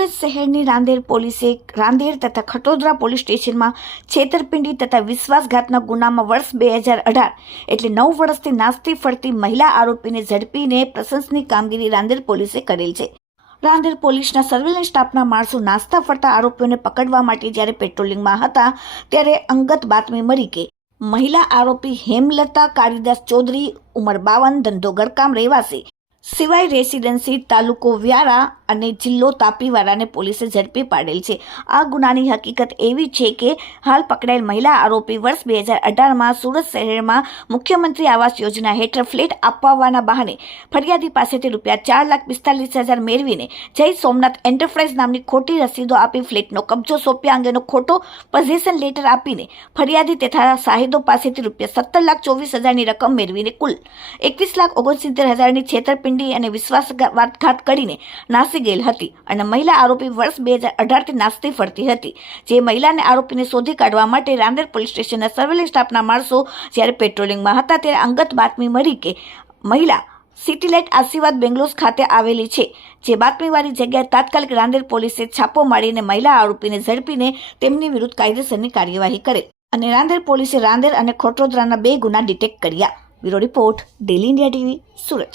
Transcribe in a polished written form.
સુરત શહેરની રાંદેર પોલીસે રાંદેર તથા ખટોદરા પોલીસ સ્ટેશનમાં છેતરપિંડી તથા વિશ્વાસઘાતના ગુનામાં વર્ષ 2018 એટલે 9 વર્ષથી નાસ્તી ફરતી મહિલા આરોપીને ઝડપીને પ્રશંસનીય કામગીરી રાંદેર પોલીસે કરેલ છે। રાંદેર પોલીસના સર્વેલન્સ સ્ટાફના માણસો નાસ્તા ફરતા આરોપીઓને પકડવા માટે જ્યારે પેટ્રોલિંગમાં હતા ત્યારે અંગત બાતમી મળી કે મહિલા આરોપી હેમલતા કાળીદાસ ચૌધરી ઉંમર 52 ધંધો ગરકામ રહેવાસી સિવાય રેસિડેન્સી તાલુકો વ્યારા અને જિલ્લો તાપીવાળાને પોલીસે ઝડપી પાડેલ છે। આ ગુનાની હકીકત એવી છે કે હાલ પકડાયેલ મહિલા આરોપી વર્ષ 2018માં સુરત શહેરમાં મુખ્યમંત્રી આવાસ યોજના હેઠળ ફ્લેટ આપવાના બહાને ફરિયાદી પાસેથી ₹4,45,000 મેળવીને જય સોમનાથ એન્ટરપ્રાઇઝ નામની ખોટી રસીદો આપી ફ્લેટનો કબજો સોંપ્યા અંગેનો ખોટો પોઝેશન લેટર આપીને ફરિયાદી તથા સાહિદો પાસેથી ₹17,24,000ની રકમ મેળવીને કુલ ₹21,69,000ની છેતરપિંડી અને વિશ્વાસઘાત કરીને નાસી ગયેલ હતી અને મહિલા આરોપી વર્ષ 2018થી નાસ્તી ફરતી હતી। જે મહિલાને આરોપીને શોધી કાઢવા માટે રાંદેર પોલીસ સ્ટેશનના સર્વેલન્સ સ્ટાફના માણસો જ્યારે પેટ્રોલિંગમાં હતા ત્યારે અંગત બાતમી મળી કે મહિલા સિટી લાઇટ આશીર્વાદ બેંગ્લોર ખાતે આવેલી છે। જે બાતમીવાળી જગ્યાએ તાત્કાલિક રાંદેર પોલીસે છાપો મારીને મહિલા આરોપીને ઝડપીને તેમની વિરુદ્ધ કાયદેસરની કાર્યવાહી કરેલ અને રાંદેર પોલીસે રાંદેર અને ખોટોદરાના 2 ગુના ડિટેક્ટ કર્યા। Bureau report daily India TV Surat.